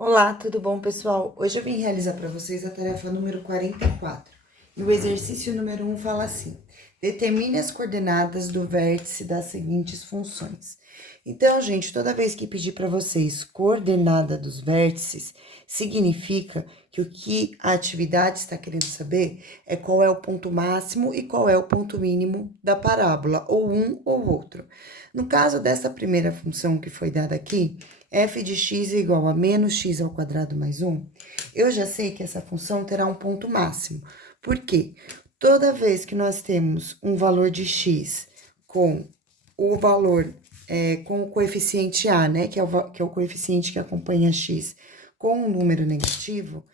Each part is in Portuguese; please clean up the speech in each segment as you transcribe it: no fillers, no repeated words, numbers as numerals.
Olá, tudo bom, pessoal? Hoje eu vim realizar para vocês a tarefa número 44. E o exercício número 1 fala assim: determine as coordenadas do vértice das seguintes funções. Então, gente, toda vez que pedir para vocês coordenada dos vértices, significa que o que a atividade está querendo saber é qual é o ponto máximo e qual é o ponto mínimo da parábola, ou um ou outro. No caso dessa primeira função que foi dada aqui, f de x é igual a menos x ao quadrado mais 1, eu já sei que essa função terá um ponto máximo. Por quê? Toda vez que nós temos um valor de x com o valor, com o coeficiente a, né, que é o coeficiente que acompanha x, com um número negativo,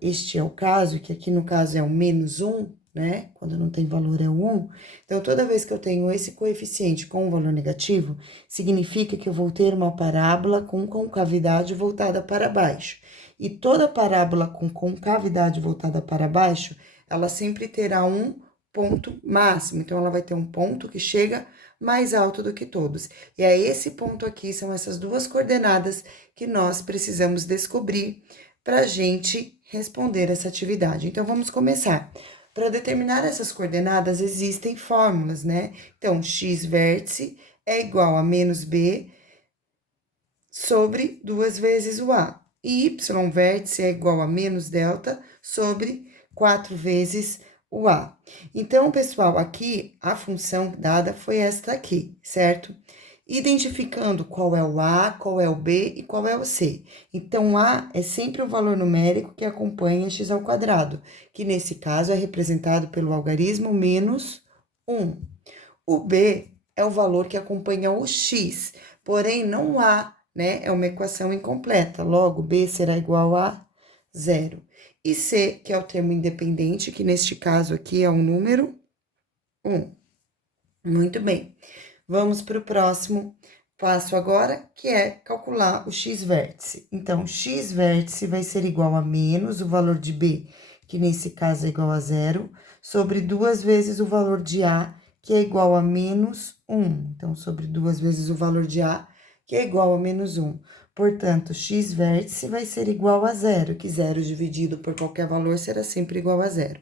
este é o caso, que aqui no caso é o menos 1, né, quando não tem valor é o 1. Então, toda vez que eu tenho esse coeficiente com um valor negativo, significa que eu vou ter uma parábola com concavidade voltada para baixo. E toda parábola com concavidade voltada para baixo, ela sempre terá um ponto máximo. Então, ela vai ter um ponto que chega mais alto do que todos. E é esse ponto aqui, são essas duas coordenadas que nós precisamos descobrir para a gente responder essa atividade. Então, vamos começar. Para determinar essas coordenadas, existem fórmulas, né? Então, x vértice é igual a menos b sobre 2 vezes o a. E y vértice é igual a menos delta sobre 4 vezes o a. Então, pessoal, aqui a função dada foi esta aqui, certo? Identificando qual é o a, qual é o b e qual é o c. Então, a é sempre o valor numérico que acompanha x ao quadrado, que nesse caso é representado pelo algarismo menos 1. O b é o valor que acompanha o x, porém não a, né? É uma equação incompleta. Logo, b será igual a 0. E c, que é o termo independente, que neste caso aqui é o número 1. Muito bem. Vamos para o próximo passo agora, que é calcular o x vértice. Então, x vértice vai ser igual a menos o valor de b, que nesse caso é igual a 0, sobre 2 vezes o valor de a, que é igual a menos 1. Então, sobre 2 vezes o valor de a, que é igual a menos 1. Portanto, x vértice vai ser igual a 0, que 0 dividido por qualquer valor será sempre igual a 0.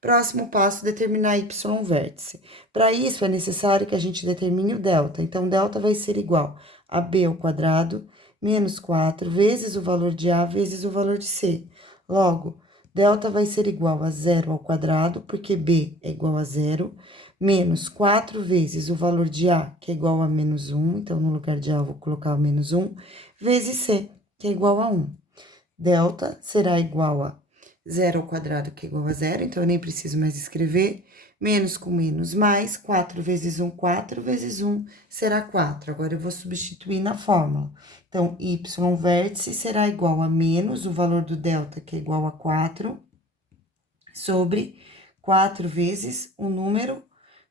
Próximo passo, determinar y vértice. Para isso, é necessário que a gente determine o delta. Então, delta vai ser igual a b ao quadrado menos 4 vezes o valor de a vezes o valor de c. Logo, delta vai ser igual a 0 ao quadrado, porque b é igual a 0, menos 4 vezes o valor de a, que é igual a menos 1. Então, no lugar de a, eu vou colocar o menos 1, vezes c, que é igual a 1. Delta será igual a 0 ao quadrado, que é igual a 0, então eu nem preciso mais escrever. Menos com menos, mais 4 vezes 1, 4 vezes 1 será 4. Agora, eu vou substituir na fórmula. Então, y vértice será igual a menos o valor do delta, que é igual a 4, sobre 4 vezes o número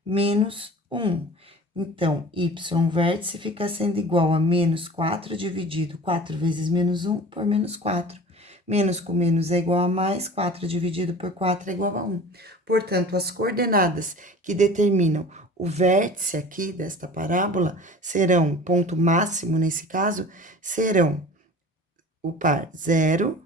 menos 1. Então, y vértice fica sendo igual a menos 4 dividido 4 vezes menos 1 por menos 4. Menos com menos é igual a mais, 4 dividido por 4 é igual a 1. Portanto, as coordenadas que determinam o vértice aqui desta parábola serão, ponto máximo nesse caso, serão o par 0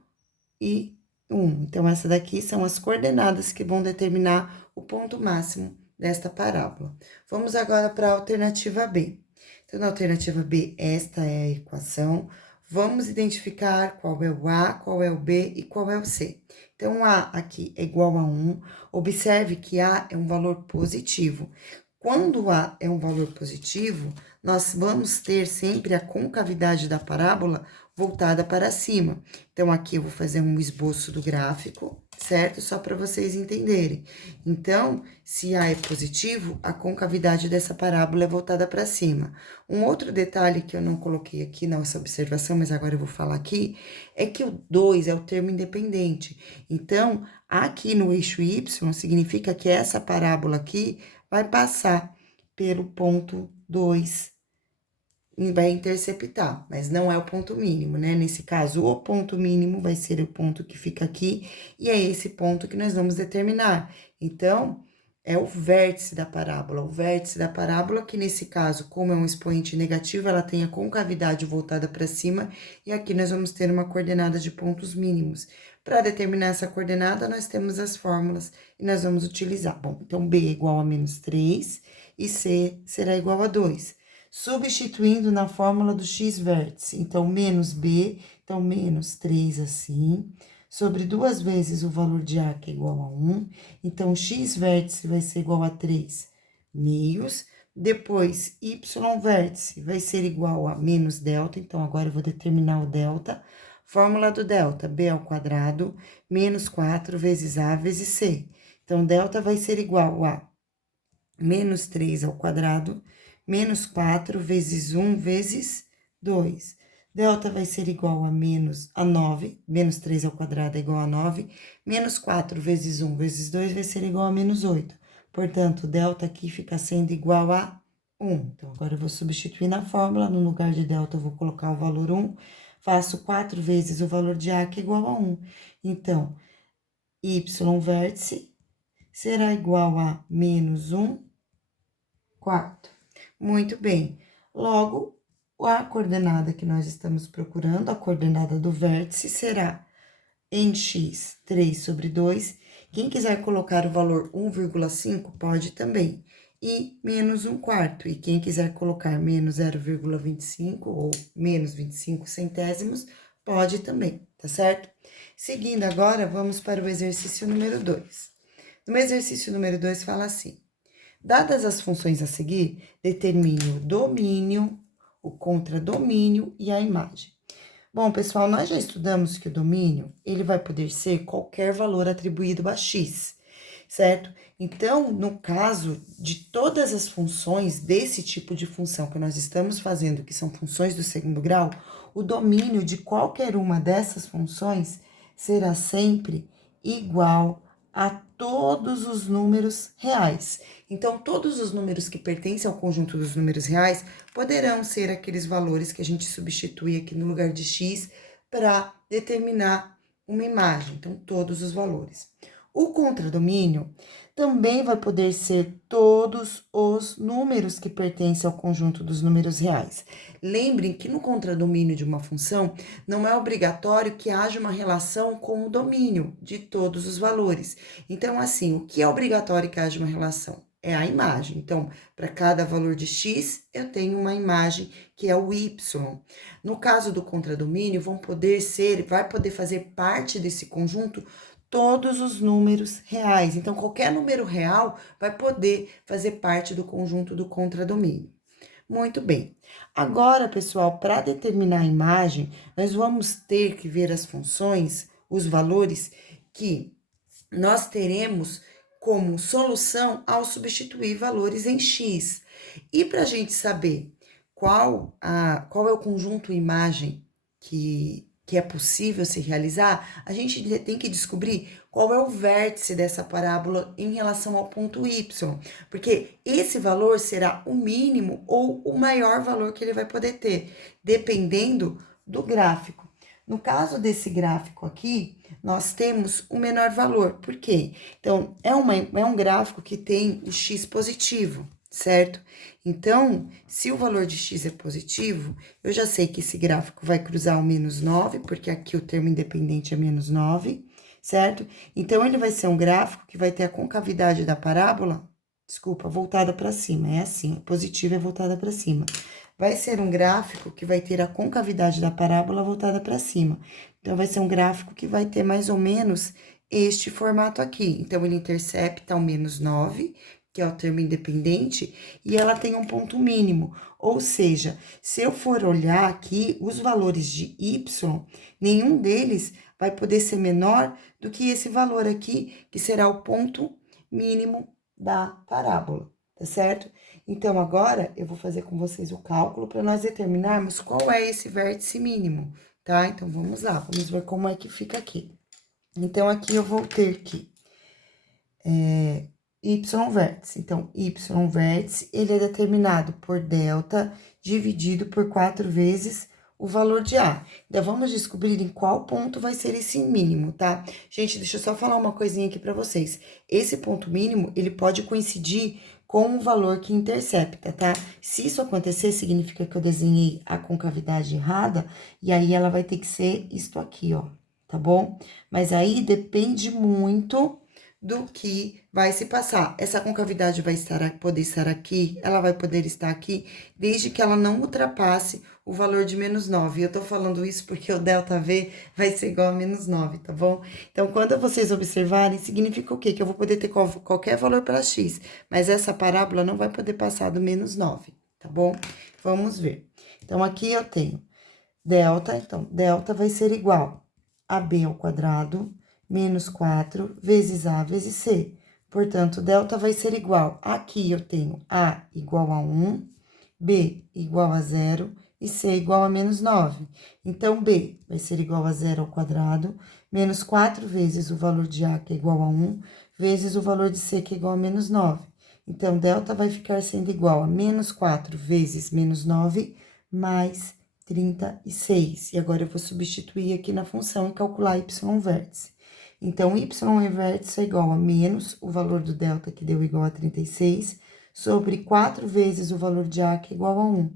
e 1. Então, essa daqui são as coordenadas que vão determinar o ponto máximo desta parábola. Vamos agora para a alternativa B. Então, na alternativa B, esta é a equação. Vamos identificar qual é o A, qual é o B e qual é o C. Então, o A aqui é igual a 1. Observe que A é um valor positivo. Quando A é um valor positivo, nós vamos ter sempre a concavidade da parábola voltada para cima. Então, aqui eu vou fazer um esboço do gráfico, certo? Só para vocês entenderem. Então, se A é positivo, a concavidade dessa parábola é voltada para cima. Um outro detalhe que eu não coloquei aqui nessa observação, mas agora eu vou falar aqui, é que o 2 é o termo independente. Então, aqui no eixo Y, significa que essa parábola aqui vai passar pelo ponto 2, vai interceptar, mas não é o ponto mínimo, né? Nesse caso, o ponto mínimo vai ser o ponto que fica aqui, e é esse ponto que nós vamos determinar. Então, é o vértice da parábola. O vértice da parábola, que nesse caso, como é um expoente negativo, ela tem a concavidade voltada para cima, e aqui nós vamos ter uma coordenada de pontos mínimos. Para determinar essa coordenada, nós temos as fórmulas e nós vamos utilizar. Bom, então B é igual a menos 3 e C será igual a 2. Substituindo na fórmula do x vértice, então, menos B, então, menos 3 assim, sobre 2 vezes o valor de A, que é igual a 1. Então, x vértice vai ser igual a 3 meios. Depois, y vértice vai ser igual a menos delta. Então, agora eu vou determinar o delta. Fórmula do delta, b ao quadrado, menos 4 vezes a vezes c. Então, delta vai ser igual a menos 3 ao quadrado, menos 4 vezes 1 vezes 2. Delta vai ser igual a 9, menos 3 ao quadrado é igual a 9, menos 4 vezes 1 vezes 2 vai ser igual a menos 8. Portanto, delta aqui fica sendo igual a 1. Então, agora eu vou substituir na fórmula, no lugar de delta eu vou colocar o valor 1, faço 4 vezes o valor de A, que é igual a 1. Então, y vértice será igual a menos 1 quarto. Muito bem. Logo, a coordenada que nós estamos procurando, a coordenada do vértice, será em x 3 sobre 2. Quem quiser colocar o valor 1,5 pode também. E menos 1 quarto. E quem quiser colocar menos 0,25 ou menos 25 centésimos, pode também, tá certo? Seguindo agora, vamos para o exercício número 2. No exercício número 2, fala assim: dadas as funções a seguir, determine o domínio, o contradomínio e a imagem. Bom, pessoal, nós já estudamos que o domínio, ele vai poder ser qualquer valor atribuído a x, certo? Então, no caso de todas as funções desse tipo de função que nós estamos fazendo, que são funções do segundo grau, o domínio de qualquer uma dessas funções será sempre igual a todos os números reais. Então, todos os números que pertencem ao conjunto dos números reais poderão ser aqueles valores que a gente substitui aqui no lugar de x para determinar uma imagem. Então, todos os valores. O contradomínio também vai poder ser todos os números que pertencem ao conjunto dos números reais. Lembrem que no contradomínio de uma função, não é obrigatório que haja uma relação com o domínio de todos os valores. Então, assim, o que é obrigatório que haja uma relação? É a imagem. Então, para cada valor de x, eu tenho uma imagem que é o y. No caso do contradomínio, vai poder fazer parte desse conjunto todos os números reais. Então, qualquer número real vai poder fazer parte do conjunto do contradomínio. Muito bem. Agora, pessoal, para determinar a imagem, nós vamos ter que ver as funções, os valores que nós teremos como solução ao substituir valores em x. E para a gente saber qual é o conjunto imagem que é possível se realizar, a gente tem que descobrir qual é o vértice dessa parábola em relação ao ponto y, porque esse valor será o mínimo ou o maior valor que ele vai poder ter, dependendo do gráfico. No caso desse gráfico aqui, nós temos o menor valor. Por quê? Então, é um gráfico que tem o x positivo, certo? Então, se o valor de x é positivo, eu já sei que esse gráfico vai cruzar o menos 9, porque aqui o termo independente é menos 9, certo? Então, ele vai ser um gráfico que vai ter a concavidade da parábola, voltada para cima. É assim, positivo é voltada para cima. Vai ser um gráfico que vai ter a concavidade da parábola voltada para cima. Então, vai ser um gráfico que vai ter mais ou menos este formato aqui. Então, ele intercepta o menos 9, que é o termo independente, e ela tem um ponto mínimo. Ou seja, se eu for olhar aqui, os valores de y, nenhum deles vai poder ser menor do que esse valor aqui, que será o ponto mínimo da parábola, tá certo? Então, agora, eu vou fazer com vocês o cálculo para nós determinarmos qual é esse vértice mínimo, tá? Então, vamos lá, vamos ver como é que fica aqui. Então, aqui eu vou ter que y vértice. Então, y vértice, ele é determinado por delta dividido por 4 vezes o valor de A. Então, vamos descobrir em qual ponto vai ser esse mínimo, tá? Gente, deixa eu só falar uma coisinha aqui para vocês. Esse ponto mínimo, ele pode coincidir com o valor que intercepta, tá? Se isso acontecer, significa que eu desenhei a concavidade errada, e aí ela vai ter que ser isto aqui, ó, tá bom? Mas aí depende muito do que vai se passar. Essa concavidade vai poder estar aqui, ela vai poder estar aqui, desde que ela não ultrapasse o valor de menos 9. Eu tô falando isso porque o ΔV vai ser igual a menos 9, tá bom? Então, quando vocês observarem, significa o quê? Que eu vou poder ter qualquer valor para x, mas essa parábola não vai poder passar do menos 9, tá bom? Vamos ver. Então, aqui eu tenho delta, então, delta vai ser igual a b ao quadrado menos 4 vezes A vezes C. Portanto, delta vai ser igual, aqui eu tenho A igual a 1, B igual a 0 e C igual a menos 9. Então, B vai ser igual a 0 ao quadrado, menos 4 vezes o valor de A, que é igual a 1, vezes o valor de C, que é igual a menos 9. Então, delta vai ficar sendo igual a menos 4 vezes menos 9, mais 36. E agora, eu vou substituir aqui na função e calcular y vértice. Então, y vértice é igual a menos o valor do delta, que deu igual a 36, sobre 4 vezes o valor de A, que é igual a 1.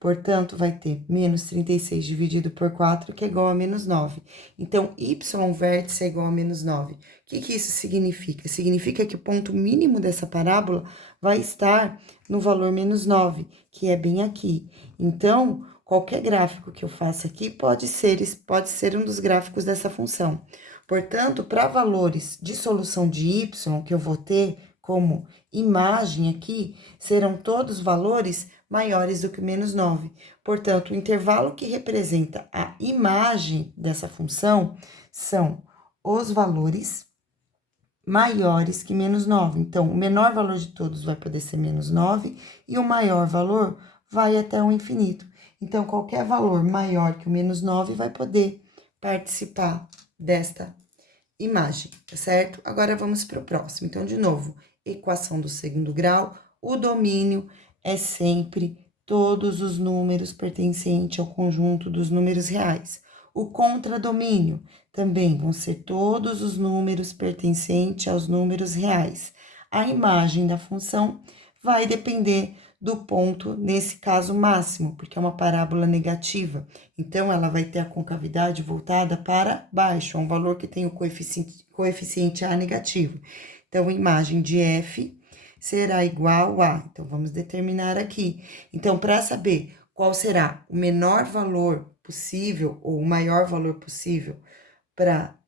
Portanto, vai ter menos 36 dividido por 4, que é igual a menos 9. Então, y vértice é igual a menos 9. O que isso significa? Significa que o ponto mínimo dessa parábola vai estar no valor menos 9, que é bem aqui. Então, qualquer gráfico que eu faça aqui pode ser um dos gráficos dessa função. Portanto, para valores de solução de y que eu vou ter como imagem aqui, serão todos valores maiores do que menos 9. Portanto, o intervalo que representa a imagem dessa função são os valores maiores que menos 9. Então, o menor valor de todos vai poder ser menos 9 e o maior valor vai até o infinito. Então, qualquer valor maior que o menos 9 vai poder participar desta imagem, tá certo? Agora, vamos para o próximo. Então, de novo, equação do segundo grau, o domínio é sempre todos os números pertencentes ao conjunto dos números reais. O contradomínio também vão ser todos os números pertencentes aos números reais. A imagem da função vai depender do ponto, nesse caso máximo, porque é uma parábola negativa. Então, ela vai ter a concavidade voltada para baixo, é um valor que tem o coeficiente A negativo. Então, a imagem de f será igual a... Então, vamos determinar aqui. Então, para saber qual será o menor valor possível ou o maior valor possível para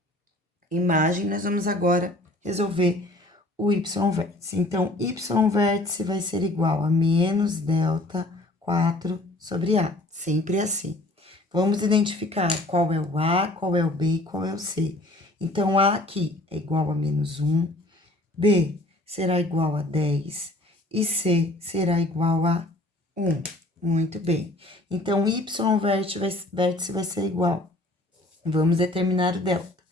imagem, nós vamos agora resolver o y vértice. Então, y vértice vai ser igual a menos delta 4 sobre A, sempre assim. Vamos identificar qual é o A, qual é o B e qual é o C. Então, A aqui é igual a menos 1, B será igual a 10 e C será igual a 1. Muito bem. Então, y vértice vai ser igual. Vamos determinar o delta.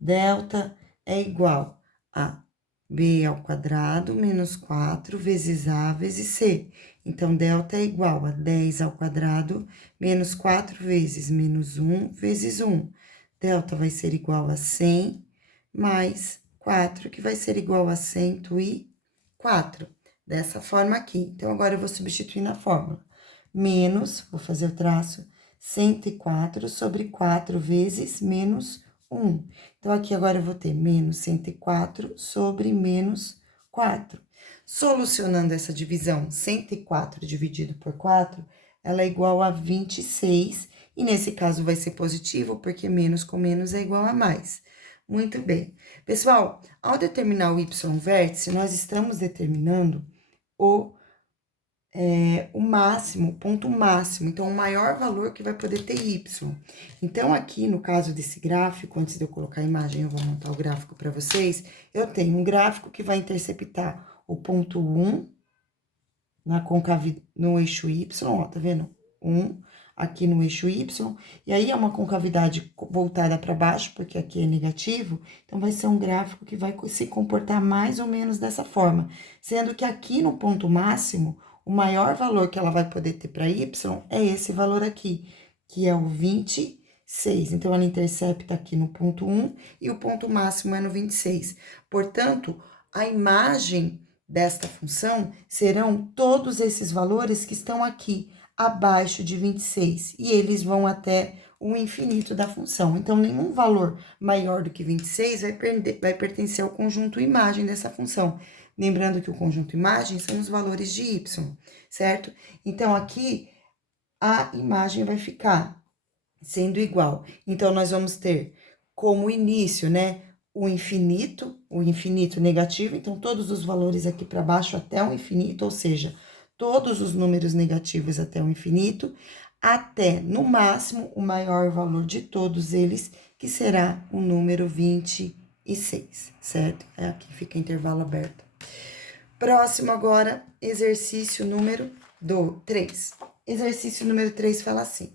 Delta é igual a b ao quadrado menos 4 vezes A vezes C. Então, delta é igual a 10 ao quadrado menos 4 vezes menos 1 vezes 1. Delta vai ser igual a 100 mais 4, que vai ser igual a 104. Dessa forma aqui. Então, agora eu vou substituir na fórmula. Menos, vou fazer o traço, 104 sobre 4 vezes menos 1. Então, aqui agora eu vou ter menos 104 sobre menos 4. Solucionando essa divisão, 104 dividido por 4, ela é igual a 26, e nesse caso vai ser positivo, porque menos com menos é igual a mais. Muito bem. Pessoal, ao determinar o y vértice, nós estamos determinando o máximo, o ponto máximo, então, o maior valor que vai poder ter y. Então, aqui, no caso desse gráfico, antes de eu colocar a imagem, eu vou montar o gráfico para vocês, eu tenho um gráfico que vai interceptar o ponto 1 no eixo y, ó, tá vendo? 1 aqui no eixo y, e aí é uma concavidade voltada para baixo, porque aqui é negativo, então vai ser um gráfico que vai se comportar mais ou menos dessa forma, sendo que aqui no ponto máximo, o maior valor que ela vai poder ter para y é esse valor aqui, que é o 26. Então, ela intercepta aqui no ponto 1 e o ponto máximo é no 26. Portanto, a imagem desta função serão todos esses valores que estão aqui abaixo de 26, e eles vão até o infinito da função. Então, nenhum valor maior do que 26 vai pertencer ao conjunto imagem dessa função. Lembrando que o conjunto imagem são os valores de y, certo? Então, aqui, a imagem vai ficar sendo igual. Então, nós vamos ter como início, né, o infinito negativo. Então, todos os valores aqui para baixo até o infinito, ou seja, todos os números negativos até o infinito, até, no máximo, o maior valor de todos eles, que será o número 26, certo? Aqui fica intervalo aberto. Próximo agora, exercício número 3. Exercício número 3 fala assim: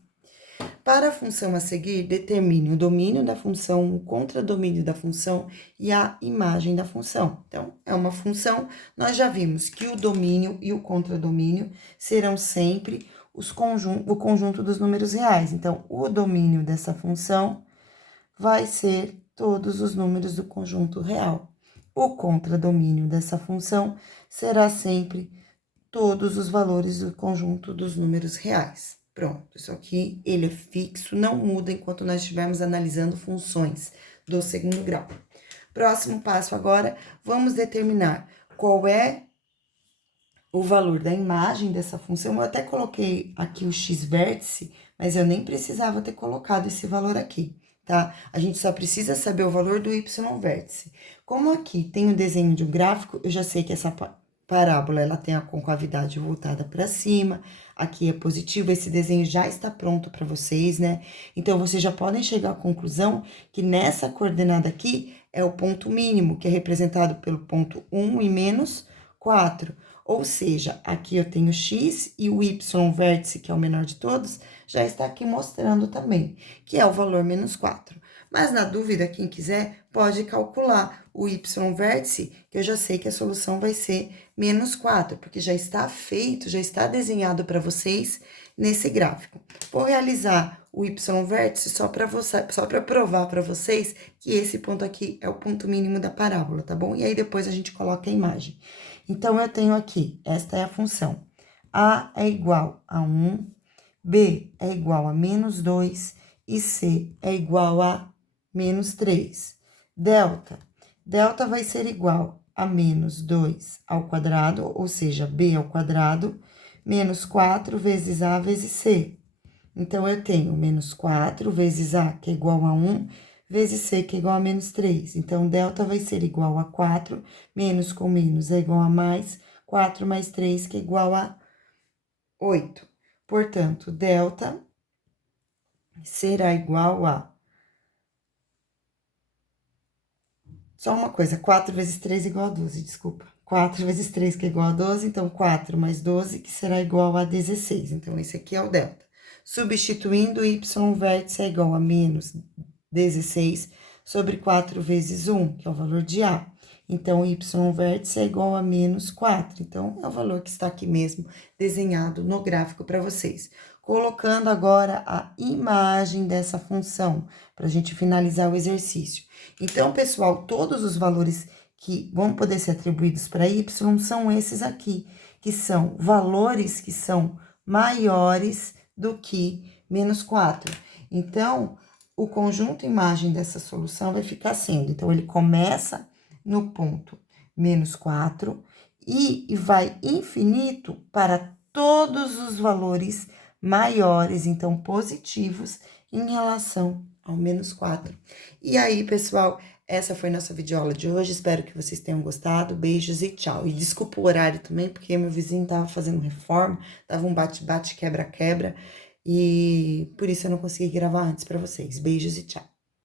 para a função a seguir, determine o domínio da função, o contradomínio da função e a imagem da função. Então, é uma função, nós já vimos que o domínio e o contradomínio serão sempre o conjunto dos números reais. Então, o domínio dessa função vai ser todos os números do conjunto real. O contradomínio dessa função será sempre todos os valores do conjunto dos números reais. Pronto, isso aqui, ele é fixo, não muda enquanto nós estivermos analisando funções do segundo grau. Próximo passo agora, vamos determinar qual é o valor da imagem dessa função. Eu até coloquei aqui o x-vértice, mas eu nem precisava ter colocado esse valor aqui, tá? A gente só precisa saber o valor do y-vértice. Como aqui tem o desenho de um gráfico, eu já sei que essa parábola, ela tem a concavidade voltada para cima, aqui é positivo, esse desenho já está pronto para vocês, né? Então, vocês já podem chegar à conclusão que nessa coordenada aqui é o ponto mínimo, que é representado pelo ponto 1 e menos 4. Ou seja, aqui eu tenho x e o y-vértice, que é o menor de todos, já está aqui mostrando também, que é o valor menos 4. Mas, na dúvida, quem quiser pode calcular o y-vértice, que eu já sei que a solução vai ser menos 4, porque já está feito, já está desenhado para vocês nesse gráfico. Vou realizar o y-vértice só para provar para vocês que esse ponto aqui é o ponto mínimo da parábola, tá bom? E aí, depois a gente coloca a imagem. Então, eu tenho aqui, esta é a função. A é igual a 1, B é igual a menos 2 e C é igual a menos 3. Delta vai ser igual a menos 2 ao quadrado, ou seja, B ao quadrado, menos 4 vezes A vezes C. Então, eu tenho menos 4 vezes A, que é igual a 1, vezes C, que é igual a menos 3. Então, delta vai ser igual a 4, menos com menos é igual a mais, 4 mais 3, que é igual a 8. Portanto, delta será igual a... Só uma coisa, 4 vezes 3 é igual a 12, desculpa. 4 vezes 3, que é igual a 12, então 4 mais 12, que será igual a 16. Então, esse aqui é o delta. Substituindo, y-vértice é igual a menos 16 sobre 4 vezes 1, que é o valor de A. Então, y-vértice é igual a menos 4. Então, é o valor que está aqui mesmo, desenhado no gráfico para vocês. Colocando agora a imagem dessa função, para a gente finalizar o exercício. Então, pessoal, todos os valores que vão poder ser atribuídos para y são esses aqui, que são valores que são maiores do que menos 4. Então, o conjunto imagem dessa solução vai ficar sendo, então, ele começa no ponto menos 4 e vai infinito para todos os valores maiores, então, positivos, em relação ao menos 4. E aí, pessoal, essa foi nossa videoaula de hoje, espero que vocês tenham gostado, beijos e tchau. E desculpa o horário também, porque meu vizinho tava fazendo reforma, tava um bate-bate, quebra-quebra, e por isso eu não consegui gravar antes para vocês. Beijos e tchau.